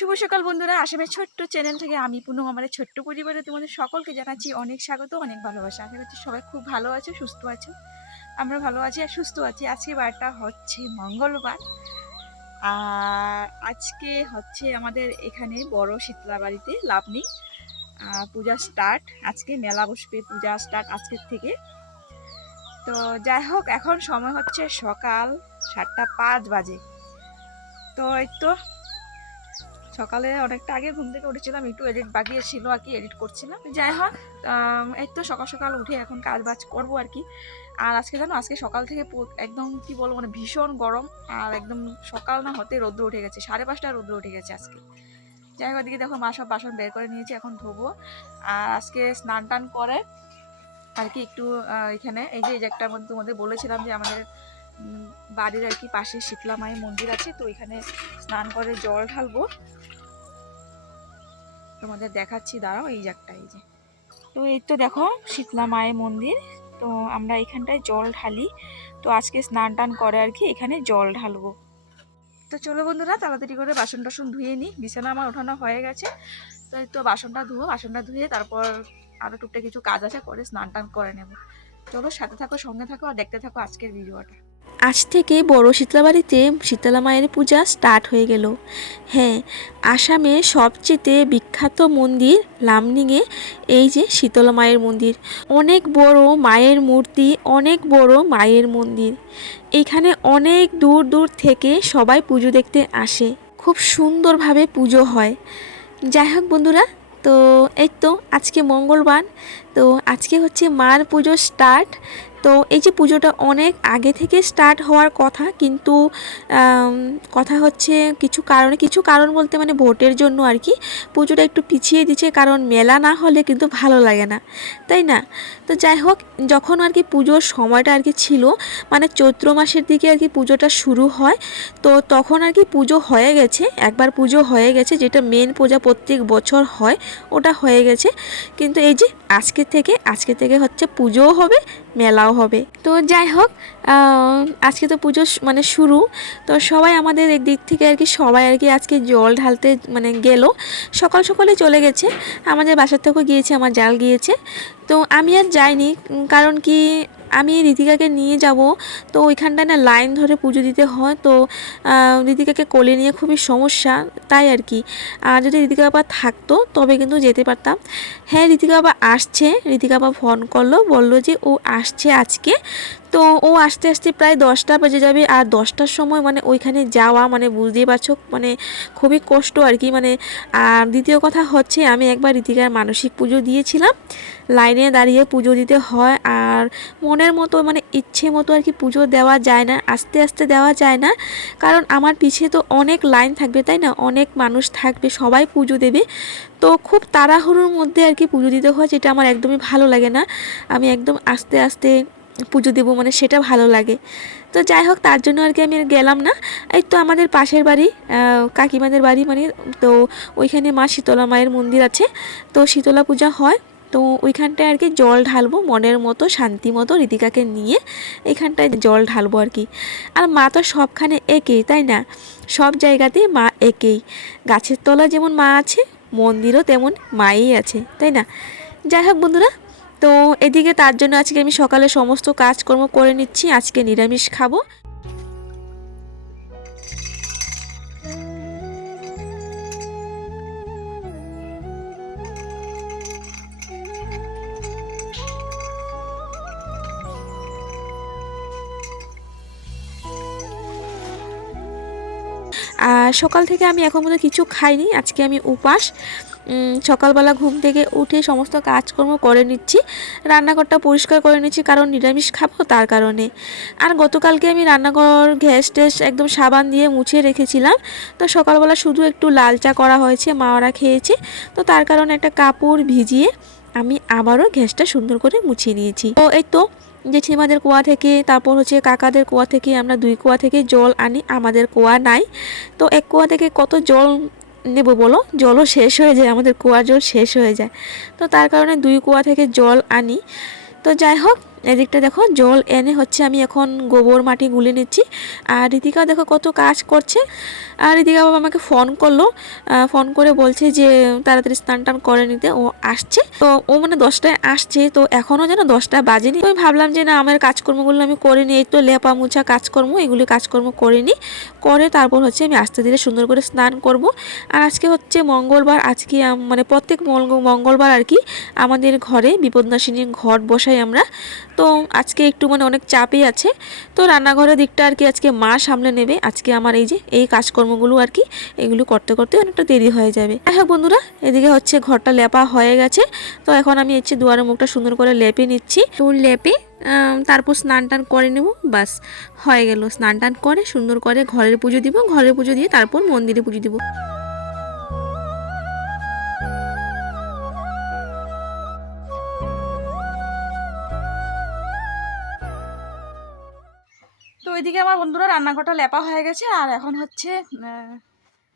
শুভ সকাল বন্ধুরা। আসামের ছোট্ট চ্যানেল থেকে আমি পুনম আমার ছোট্ট পরিবারে তোমাদের সকলকে জানাচ্ছি অনেক স্বাগত, অনেক ভালোবাসা। আশা করছি সবাই খুব ভালো আছো, সুস্থ আছো। আমরা ভালো আছি আর সুস্থ আছি। আজকে বারটা হচ্ছে মঙ্গলবার। আর আজকে হচ্ছে আমাদের এখানে বড় শীতলা বাড়িতে লাভনি পূজা স্টার্ট আজকে মেলা বসবে পূজা স্টার্ট আজকের থেকে। তো যাই হোক, এখন সময় হচ্ছে সকাল সাতটা পাঁচ বাজে। তো এই তো সকালে অনেকটা আগে ঘুম থেকে উঠেছিলাম, একটু এডিট বাকি ছিল আর কি এডিট করছিলাম। যাই হোক এই তো সকাল সকাল উঠে এখন কাজ বাজ করব আর কি। আর আজকে জানো, আজকে সকাল থেকে একদম কি বলব মানে ভীষণ গরম আর একদম সকাল না হতে রোদ্র উঠে গেছে, সাড়ে পাঁচটা রোদ্র উঠে গেছে আজকে। যাই হোক দেখো মা সব বাসন বের করে নিয়েছি, এখন ধোবো। আর আজকে স্নান টান করে আর কি একটু এখানে, এই যে এই যে একটা মধ্যে তোমাদের বলেছিলাম যে আমাদের বাড়ির আর কি পাশে শীতলা মায়ের মন্দির আছে, তো এখানে স্নান করে জল ঢালবো। তোমাদের দেখাচ্ছি, দাঁড়াও, এই জায়গাটা এই যে। তো এই তো দেখো, শীতলা মায়ের মন্দির, তো আমরা এখানটায় জল ঢালি। তো আজকে স্নান টান করে আর কি এখানে জল ঢালবো। তো চলো বন্ধুরা, তাড়াতাড়ি করে বাসন টাসন ধুয়ে নিই। বিছানা আমার ওঠানো হয়ে গেছে। তো তো বাসনটা ধুবো, বাসনটা ধুয়ে তারপর আরও টুকটাক কিছু কাজ আছে করে স্নান টান করে নেব। চলো সাথে থাকো, সঙ্গে থাকো আর দেখতে থাকো আজকের ভিডিওটা। আজ থেকে বড় শীতলাবাড়িতে শীতলা মায়ের পূজা স্টার্ট হয়ে গেল। হ্যাঁ আসামে সবচেয়ে বিখ্যাত মন্দির লামনিংয়ে এই যে শীতলা মায়ের মন্দির। অনেক বড় মায়ের মূর্তি, অনেক বড় মায়ের মন্দির। এখানে অনেক দূর দূর থেকে সবাই পুজো দেখতে আসে। খুব সুন্দরভাবে পুজো হয়। যাই হোক বন্ধুরা, তো এই তো আজকে মঙ্গলবার, তো আজকে হচ্ছে মার পুজো স্টার্ট তো এই যে পুজোটা অনেক আগে থেকে স্টার্ট হওয়ার কথা, কিন্তু কথা হচ্ছে কিছু কারণে, কিছু কারণ বলতে মানে ভোটের জন্য আর কি পুজোটা একটু পিছিয়ে দিচ্ছে, কারণ মেলা না হলে কিন্তু ভালো লাগে না, তাই না? তো যাই হোক, যখন আর কি পুজোর সময়টা আর কি ছিল মানে চৈত্র মাসের দিকে আর কি পুজোটা শুরু হয়, তো তখন আর কি পুজো হয়ে গেছে, একবার পুজো হয়ে গেছে, যেটা মেন পূজা প্রত্যেক বছর হয়, ওটা হয়ে গেছে, কিন্তু এই যে আজকে থেকে আজকে থেকে হচ্ছে পুজোও হবে, মেলাও হবে। তো যাই হোক আজকে তো পুজো মানে শুরু। তো সবাই আমাদের এই দিক থেকে আর কি, সবাই আর কি আজকে জল ঢালতে মানে গেল। সকাল সকালে চলে গেছে। আমাদের বাসার থেকেও গিয়েছে, আমার জাল গিয়েছে। তো আমি আর যাইনি কারণ কি আমি রীতিকাকে নিয়ে যাব। তো ওইখানটায় না লাইন ধরে পুজো দিতে হয়। তো আহ, রীতিকাকে কোলে নিয়ে খুবই সমস্যা তাই আর কি। আর যদি রীতিকা বাবা থাকতো তবে কিন্তু যেতে পারতাম। হ্যাঁ রীতিকা বাবা আসছে। রীতিকা বাবা ফোন করল বলল যে ও আসছে আজকে। তো ও আসতে আসতে প্রায় দশটা বেজে যাবে। আর দশটার সময় মানে ওইখানে যাওয়া মানে বুঝতেই পারছ মানে খুবই কষ্ট আর কি। মানে আর দ্বিতীয় কথা হচ্ছে আমি একবার রীতিকার মানসিক পুজো দিয়েছিলাম। লাইনে দাঁড়িয়ে পুজো দিতে হয়। আর মনের মতো মানে ইচ্ছে মতো আর কি পুজো দেওয়া যায় না, আস্তে আস্তে দেওয়া যায় না। কারণ আমার পিছিয়ে তো অনেক লাইন থাকবে, তাই না? অনেক মানুষ থাকবে, সবাই পুজো দেবে। তো খুব তাড়াহুড়োর মধ্যে আর কি পুজো দিতে হয়, যেটা আমার একদমই ভালো লাগে না। আমি একদম আস্তে আস্তে পুজো দেবো মানে সেটা ভালো লাগে। তো যাই হোক, তার জন্য আর কি আমি গেলাম না। এই তো আমাদের পাশের বাড়ি কাকিমাদের বাড়ি মানে তো ওইখানে মা শীতলা মায়ের মন্দির আছে। তো শীতলা পূজা হয়। তো ওইখানটায় আর কি জল ঢালবো, মনের মতো, শান্তি মতো রীতিকাকে নিয়ে এখানটায় জল ঢালবো আর কি। আর মা তো সবখানে একেই, তাই না? সব জায়গাতেই মা একেই। গাছের তলা যেমন মা আছে, মন্দিরও তেমন মাই আছে, তাই না? যাই হোক বন্ধুরা, তো এদিকে তার জন্য আজকে আমি সকালে সমস্ত কাজকর্ম করে নিচ্ছি, আজকে নিরামিষ খাব। সকাল থেকে আমি এখন পর্যন্ত কিছু খাইনি। আজকে আমি উপাস। সকালবেলা ঘুম থেকে উঠে সমস্ত কাজকর্ম করে নিচ্ছি। রান্নাঘরটা পরিষ্কার করে নিচ্ছি কারণ নিরামিষ খাব তার কারণে। আর গতকালকে আমি রান্নাঘর, গ্যাস ট্যাস একদম সাবান দিয়ে মুছে রেখেছিলাম। তো সকালবেলা শুধু একটু লাল চা করা হয়েছে মা ওরা খেয়েছে। তো তার কারণে একটা কাপড় ভিজিয়ে আমি আবারও গ্যাসটা সুন্দর করে মুছিয়ে নিয়েছি। তো এই তো জেঠিমাদের কুয়া থেকে, তারপর হচ্ছে কাকাদের কুয়া থেকে, আমরা দুই কুয়া থেকে জল আনি, আমাদের কুয়া নাই। তো এক কুয়া থেকে কত জল নেব বলো? জলও শেষ হয়ে যায়, আমাদের কুয়ার জল শেষ হয়ে যায়। তো তার কারণে দুই কুয়া থেকে জল আনি। তো যাই হোক এদিকটা দেখো, জল এনে হচ্ছে আমি এখন গোবর মাটি গুলে নিচ্ছি। আর ঋতিকা দেখো কত কাজ করছে। আর ঋতিকা বাবা আমাকে ফোন করল ফোন করে বলছে যে তাড়াতাড়ি স্নান টান করে নিতে। ও আসছে। তো ও মানে দশটায় আসছে, তো এখনও যেন দশটা বাজেনি। আমি ভাবলাম যে না, আমার কাজকর্মগুলো আমি করে নিই। এই তো লেপা মুছা কাজকর্ম, এগুলি কাজকর্ম করে নিই। করে, তারপর হচ্ছে আমি আস্তে ধীরে সুন্দর করে স্নান করব। আর আজকে হচ্ছে মঙ্গলবার, আজকে মানে প্রত্যেক মঙ্গ- মঙ্গলবার আর কি আমাদের ঘরে বিপদনাশিনী ঘট বসাই আমরা। তো আজকে একটু মানে অনেক চাপই আছে। তো রান্নাঘরের দিকটা আর কি আজকে মা সামলে নেবে। আজকে আমার এই যে, এই কাজকর্মগুলো আর কি এগুলো করতে করতে অনেকটা দেরি হয়ে যাবে। হোক বন্ধুরা, এদিকে হচ্ছে ঘরটা লেপা হয়ে গেছে। তো এখন আমি হচ্ছে দুয়ারের মুখটা সুন্দর করে লেপে নিচ্ছি। তো লেপে তারপর স্নান টান করে নেব, বাস। হয়ে গেল। স্নান টান করে সুন্দর করে ঘরের পুজো দিব, ঘরের পুজো দিয়ে তারপর মন্দিরে পুজো দিব। তো ওইদিকে আমার বন্ধুরা রান্নাঘরটা লেপা হয়ে গেছে, আর এখন হচ্ছে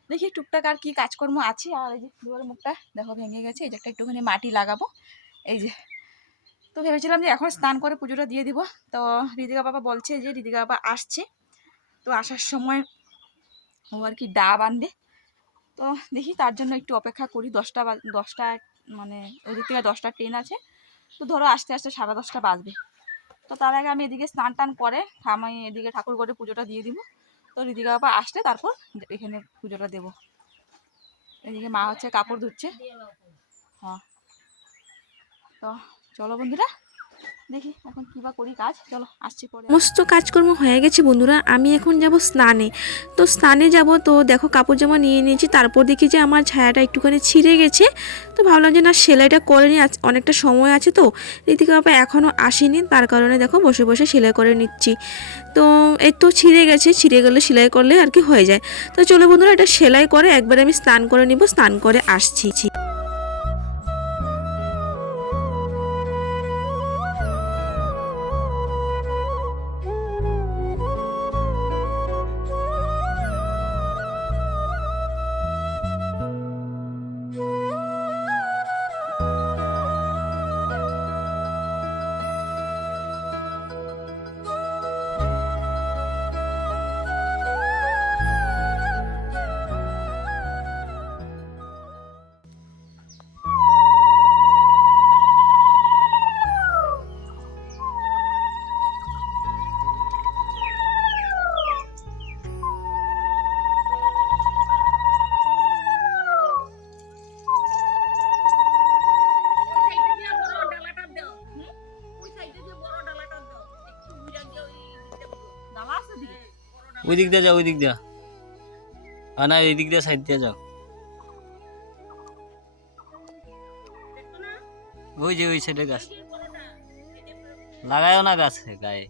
দেখি টুকটাক আর কি কাজকর্ম আছে। আর এই যে দুয়ারের মুখটা দেখো ভেঙে গেছে, এই যে একটা একটুখানি মাটি লাগাবো। এই যে তো ভেবেছিলাম যে এখন স্নান করে পুজোটা দিয়ে দিব। তো রিদিকা বাবা বলছে যে রিদিকা বাবা আসছে। তো আসার সময় ও আর কি ডাব আনবে। তো দেখি তার জন্য একটু অপেক্ষা করি। দশটা দশটা মানে ওই দিক থেকে দশটা ট্রেন আছে। তো ধরো আস্তে আস্তে সাড়ে দশটা বাজবে। তো তার আগে আমি এদিকে স্নান টান করে আমি এদিকে ঠাকুর ঘরে পুজোটা দিয়ে দিব। তো রিদিকা বাবা আসলে তারপর এখানে পুজোটা দেবো। এদিকে মা হচ্ছে কাপড় ধুচ্ছে। হ্যাঁ। তো চলো বন্ধুরা, দেখি এখন কী বা করি কাজ। চলো, আসছি সমস্ত কাজকর্ম হয়ে গেছে বন্ধুরা, আমি এখন যাব স্নানে। তো স্নানে যাব, তো দেখো কাপড় জামা নিয়ে নিয়েছি, তারপর দেখি যে আমার ছায়াটা একটুখানি ছিঁড়ে গেছে। তো ভাবলাম যে না, সেলাইটা করে আজ- অনেকটা সময় আছে তো ঋতিকা বাবা এখনও আসেনি, তার কারণে দেখো বসে বসে সেলাই করে নিচ্ছি। তো এই তো ছিঁড়ে গেছে, ছিঁড়ে গেলে সেলাই করলে আর কি হয়ে যায়। তো চলো বন্ধুরা, এটা সেলাই করে একবার আমি স্নান করে নিব, স্নান করে আসছি। ওই দিক দিয়ে যাও ওই দিক দিয়ে। আর না এই দিক দিয়ে সাইড দিয়ে যাও ওই যে, ওই সাইডে গাছ। লাগায়ও না গাছ গায়ে।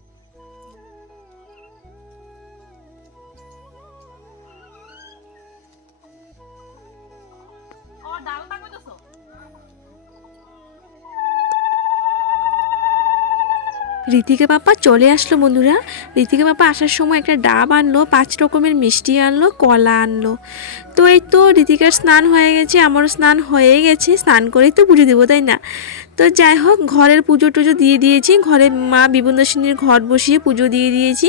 ঋতিকা বাপা চলে আসলো বন্ধুরা। ঋতিকা বাপা আসার সময় একটা ডাব আনলো, পাঁচ রকমের মিষ্টি আনলো, কলা আনলো। তো এই তো ঋতিকার স্নান হয়ে গেছে, আমারও স্নান হয়ে গেছে, স্নান করেই তো পুজো দেবো, তাই না? তো যাই হোক, ঘরের পুজো টুজো দিয়ে দিয়েছি, ঘরে মা বিবন্দাসিনীর ঘর বসিয়ে পুজো দিয়ে দিয়েছি।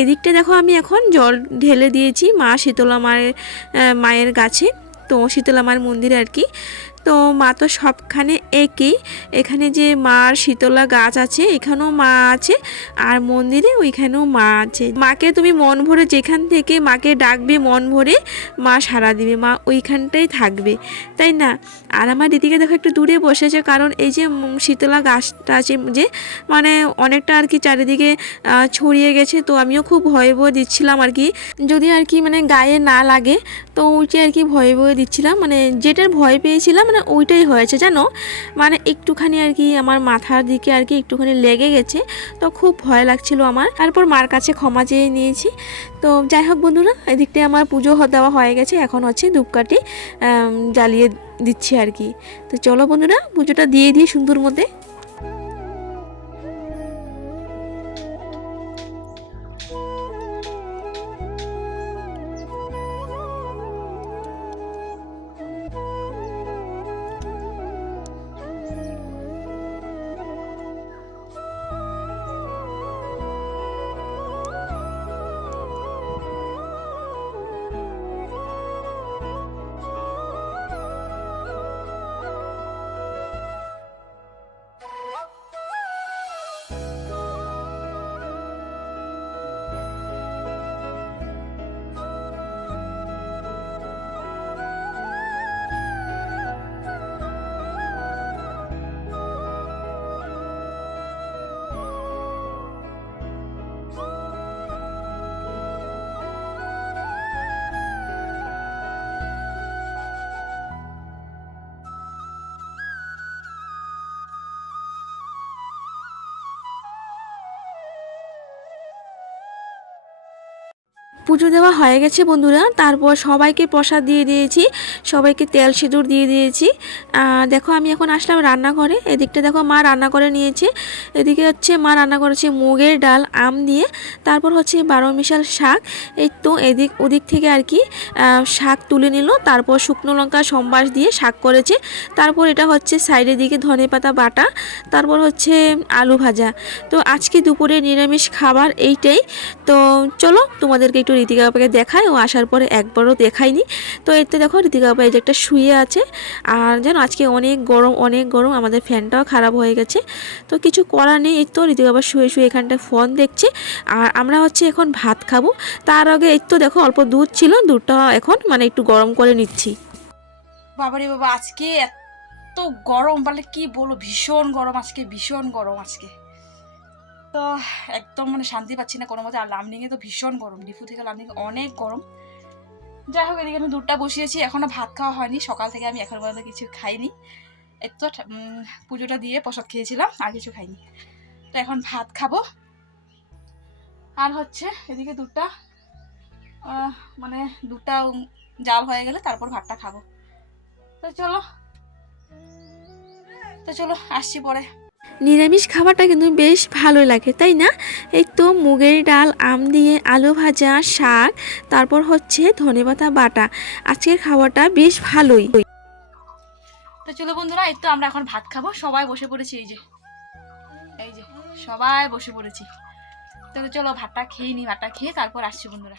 এদিকটা দেখো আমি এখন জল ঢেলে দিয়েছি মা শীতলা মায়ের মায়ের গাছে, তো শীতলা মায়ের মন্দিরে আর কি। তো মা তো সবখানে একই। এখানে যে মার শীতলা গাছ আছে, এখানেও মা আছে আর মন্দিরে ওইখানেও মা আছে। মাকে তুমি মন ভরে যেখান থেকে মাকে ডাকবে মন ভরে মা সারা দিবে, মা ওইখানটাই থাকবে, তাই না? আর আমার দিদিকে দেখো একটু দূরে বসেছে, কারণ এই যে শীতলা গাছটা আছে যে মানে অনেকটা আর কি চারিদিকে ছড়িয়ে গেছে, তো আমিও খুব ভয় ভয় দিচ্ছিলাম আর কি। যদি আর কি মানে গায়ে না লাগে, তো ওইটাই আর কি ভয়ে ভয়ে দিচ্ছিলাম মানে যেটার ভয় পেয়েছিলাম মানে ওইটাই হয়েছে, জানো? মানে একটুখানি আর কি আমার মাথার দিকে আর কি একটুখানি লেগে গেছে, তো খুব ভয় লাগছিল আমার। তারপর মার কাছে ক্ষমা চেয়ে নিয়েছি। তো যাই হোক বন্ধুরা, এদিকটায় আমার পুজো দেওয়া হয়ে গেছে, এখন হচ্ছে ধূপকাঠি জ্বালিয়ে দিচ্ছি আর কি। তো চলো বন্ধুরা পুজোটা দিয়ে দিয়ে সুন্দর মধ্যে পুজো দেওয়া হয়ে গেছে বন্ধুরা। তারপর সবাইকে প্রসাদ দিয়ে দিয়েছি, সবাইকে তেল সিঁদুর দিয়ে দিয়েছি। দেখো আমি এখন আসলাম রান্নাঘরে। এদিকটা দেখো মা রান্না করে নিয়েছে। এদিকে হচ্ছে মা রান্না করেছে মুগের ডাল, আম দিয়ে। তারপর হচ্ছে বারো মিশাল শাক। এই তো এদিক ওদিক থেকে আর কি শাক তুলে নিল। তারপর শুকনো লঙ্কা সম্বাস দিয়ে শাক করেছে। তারপর এটা হচ্ছে সাইডের দিকে ধনে পাতা বাটা। তারপর হচ্ছে আলু ভাজা। তো আজকে দুপুরে নিরামিষ খাবার এইটাই। তো চলো তোমাদেরকে একটু ঋতিকা বাবাকে দেখায় ও আসার পরে একবারও দেখাইনি তো এতে দেখো ঋতিকা বাবা এই যে একটা শুয়ে আছে আর যেন আজকে অনেক গরম অনেক গরম, আমাদের ফ্যানটাও খারাপ হয়ে গেছে। তো কিছু করার নেই, এই তো ঋতিকা বাবা শুয়ে শুয়ে এখানটায় ফোন দেখছে। আর আমরা হচ্ছে এখন ভাত খাব। তার আগে এই তো দেখো অল্প দুধ ছিল, দুধটা এখন মানে একটু গরম করে নিচ্ছি। বাবারে বাবা, আজকে এত গরম, বলে কি বলব? ভীষণ গরম আজকে, ভীষণ গরম আজকে। তো একদম মানে শান্তি পাচ্ছি না কোনো মতে। আর লামডিংয়ে তো ভীষণ গরম। ডিফু থেকে লামডিং অনেক গরম। যাই হোক, এদিকে আমি দুধটা বসিয়েছি। এখনও ভাত খাওয়া হয়নি। সকাল থেকে আমি এখন পর্যন্ত কিছু খাইনি। একটু পুজোটা দিয়ে প্রসাদ খেয়েছিলাম, আর কিছু খাইনি। তো এখন ভাত খাব। আর হচ্ছে এদিকে দুধটা মানে দুধটা জাল হয়ে গেলে তারপর ভাতটা খাব। তো চলো। তো চলো, আসছি পরে। নিরামিষ খাবারটা কিন্তু বেশ ভালো লাগে তাই না? এই তো মুগের ডাল আম দিয়ে আলু ভাজা শাক তারপর হচ্ছে ধনেপাতা বাটা। আজকের খাবারটা বেশ ভালোই। তো চলো বন্ধুরা এই তো আমরা এখন ভাত খাব সবাই বসে পড়েছি এই যে। এই যে সবাই বসে পড়েছি। তো চলো ভাতটা খেয়ে নি ভাতটা খেয়ে তারপর আসছি বন্ধুরা।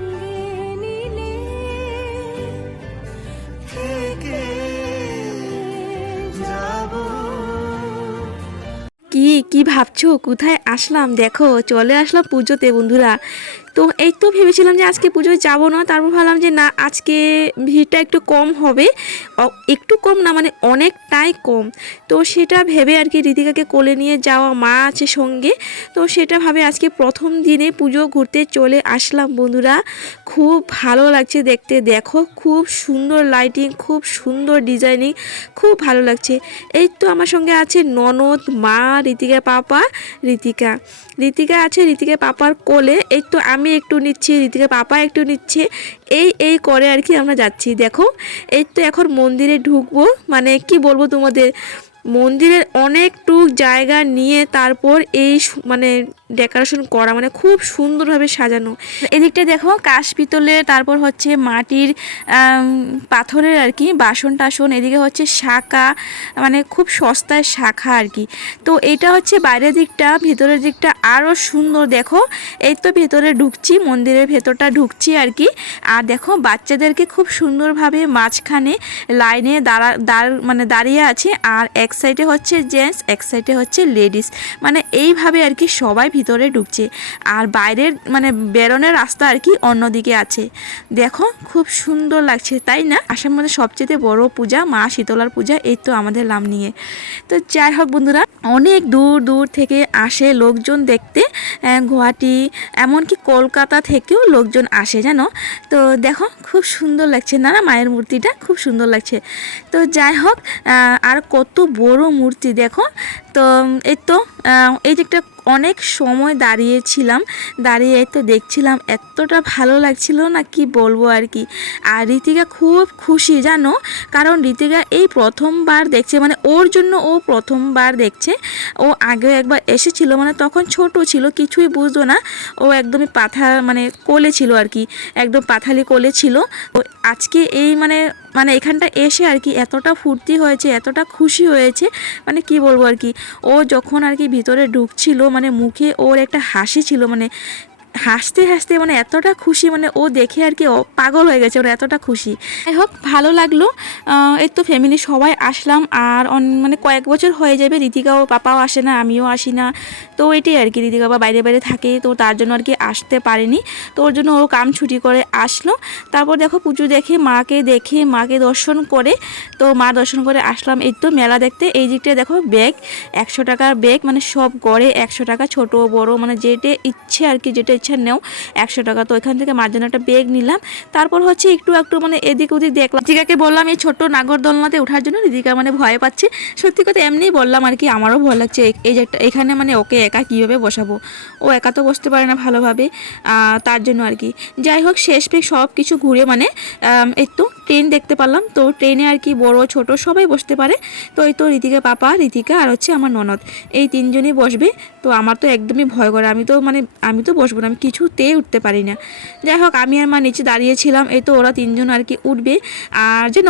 কি ভাবছ? কোথায় আসলাম? দেখো চলে আসলাম পুজোতে বন্ধুরা। তো এই তো ভেবেছিলাম যে আজকে পুজোয় যাব না, তারপর ভাবলাম যে না, আজকে ভিড়টা একটু কম হবে। একটু কম না মানে অনেকটাই কম। তো সেটা ভেবে আর কি ঋতিকাকে কোলে নিয়ে যাওয়া মা আছে সঙ্গে। তো সেটা ভাবে আজকে প্রথম দিনে পুজো ঘুরতে চলে আসলাম বন্ধুরা। খুব ভালো লাগছে দেখতে। দেখো, খুব সুন্দর লাইটিং খুব সুন্দর ডিজাইনিং খুব ভালো লাগছে। এই তো আমার সঙ্গে আছে ননদ, মা ঋতিকা পাপা ঋতিকা ঋতিকা আছে ঋতিকা পাপার কোলে। এই তো আমি একটু নিচ্ছি ঋতিকা পাপা একটু নিচ্ছে। এই এই করে আর কি আমরা যাচ্ছি। দেখো, এই তো এখন মন্দিরে ঢুকবো। মানে কি বলব তোমাদের? মন্দিরের অনেকটুক জায়গা নিয়ে তারপর এই মানে ডেকোরেশন করা মানে খুব সুন্দরভাবে সাজানো। এদিকটা দেখো, কাশ পিতলের তারপর হচ্ছে মাটির পাথরের আর কি বাসন টাসন, এদিকে হচ্ছে শাখা মানে খুব সস্তায় শাখা আর কি। তো এটা হচ্ছে বাইরের দিকটা, ভেতরের দিকটা আরও সুন্দর। দেখো, এই তো ভেতরে ঢুকছি, মন্দিরের ভেতরটা ঢুকছি আর কি। আর দেখো, বাচ্চাদেরকে খুব সুন্দরভাবে মাঝখানে লাইনে দাঁড়া দাঁড় মানে দাঁড়িয়ে আছে। আর এক সাইডে হচ্ছে জেন্টস এক সাইডে হচ্ছে লেডিস মানে এইভাবে আর কি সবাই ভিতরে ঢুকছে। আর বাইরের মানে বেরোনের রাস্তা আর কি অন্যদিকে আছে। দেখো, খুব সুন্দর লাগছে, তাই না? আসাম মধ্যে সবচেয়ে বড় পূজা, মা শীতলার পূজা, এই তো আমাদের লাম নিয়ে তো যাই হোক বন্ধুরা, অনেক দূর দূর থেকে আসে লোকজন দেখতে। গুয়াহাটি, এমনকি কলকাতা থেকেও লোকজন আসে, জানো? তো দেখো, খুব সুন্দর লাগছে। না না, মায়ের মূর্তিটা খুব সুন্দর লাগছে। তো যাই হোক আর কত বড় মূর্তি, দেখো। তো, এই তো এই দিকটা অনেক সময় দাঁড়িয়েছিলাম, দাঁড়িয়ে তো দেখছিলাম এতটা ভালো লাগছিল না, কি বলব আর কি। আর ঋতিকা খুব খুশি, জানো? কারণ ঋতিকা এই প্রথমবার দেখছে মানে ওর জন্য ও প্রথমবার দেখছে। ও আগেও একবার এসেছিল মানে তখন ছোট ছিল, কিছুই বুঝতো না। ও একদমই পাথা মানে কোলে ছিল আর কি, একদম পাথালি কোলে ছিল। ও আজকে এই মানে মানে এখানটা এসে আর কি এতটা ফুর্তি হয়েছে, এতটা খুশি হয়েছে মানে কি বলব আর কি, ও যখন আর কি ভিতরে ঢুকছিল মানে মুখে ওর একটা হাসি ছিল মানে হাসতে হাসতে মানে এতটা খুশি মানে ও দেখে আর কি পাগল হয়ে গেছে, ওর এতটা খুশি। যাই হোক, ভালো লাগল। এই তো ফ্যামিলি সবাই আসলাম, আর মানে কয়েক বছর হয়ে যাবে ঋতিকাও পাপাও আসে না, আমিও আসি না। তো এটাই আর কি ঋতিকা বাবা বাইরে বাইরে থাকে, তো তার জন্য আর কি আসতে পারেনি। তো ওর জন্য ও কাম ছুটি করে আসলো। তারপর দেখো পুজো দেখে, মাকে দেখে, মাকে দর্শন করে, তো মা দর্শন করে আসলাম। এই তো মেলা দেখতে। এই দিকটা দেখো ব্যাগ, একশো টাকার ব্যাগ মানে সব গড়ে একশো টাকা, ছোট, বড় মানে যেটা ইচ্ছে আর কি, যেটা ইচ্ছা নেও, একশো টাকা। তো এখান থেকে মার জন্য একটা ব্যাগ নিলাম। তারপর হচ্ছে একটু একটু মানে এদিক ওদিক দেখলাম। রিদিকাকে বললাম, এই ছোট্ট নাগরদোলনাতে ওঠার জন্য রিদিকা মানে ভয় পাচ্ছে। সত্যি কথা এমনিই বললাম আর কি, আমারও ভয় লাগছে। এই- যে এখানে মানে ওকে একা কীভাবে বসাবো? ও একা তো বসতে পারে না ভালোভাবে তার জন্য আর কি। যাই হোক, শেষ পেক সব কিছু ঘুরে মানে তো ট্রেন দেখতে পারলাম। তো ট্রেনে আর কি বড়, ছোট সবাই বসতে পারে। তো এই তো রিতিকা পাপা রিতিকা আর হচ্ছে আমার ননদ। এই তিনজনই বসবে। তো আমার তো একদমই ভয় করে। আমি তো মানে আমি তো বসবো না, আমি কিছুতেই উঠতে পারি না। যাই হোক, আমি আর মা নিচে দাঁড়িয়েছিলাম এই তো ওরা তিনজন আর কি উঠবে। আর যেন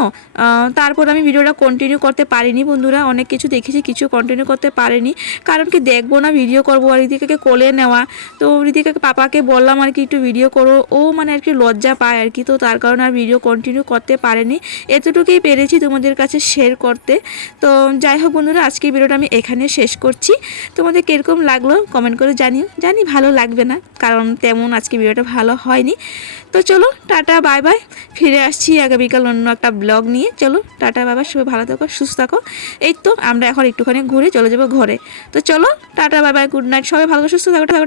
তারপর আমি ভিডিওটা কন্টিনিউ করতে পারিনি বন্ধুরা। অনেক কিছু দেখেছি, কিছু কন্টিনিউ করতে পারিনি। কারণ কি দেখব না ভিডিও করব। আর ঋতিকাকে কোলে নেওয়া। তো ঋতিকাকে পাপাকে বললাম আর কি, একটু ভিডিও করো। ও মানে আর কি লজ্জা পায় আর কি। তো তার কারণে আর ভিডিও কন্টিনিউ করতে পারেনি। এতটুকুই পেরেছি তোমাদের কাছে শেয়ার করতে। তো যাই হোক বন্ধুরা আজকে ভিডিওটা আমি এখানে শেষ করছি। তোমাদের কীরকম লাগল কমেন্ট করে জানিও। জানি ভালো লাগবে না, কারণ তেমন আজকে ভিডিওটা ভালো হয়নি। তো চলো, টাটা বাই বাই ফিরে আসছি আগামীকাল অন্য একটা ব্লগ নিয়ে। চলো, টাটা বাবা সবাই ভালো থাকো, সুস্থ থাকো। এই তো, আমরা এখন একটুখানি ঘুরে চলে যাব ঘরে। তো চলো, tata bye bye good night সবাই ভালো সুস্থ থাকো থাকো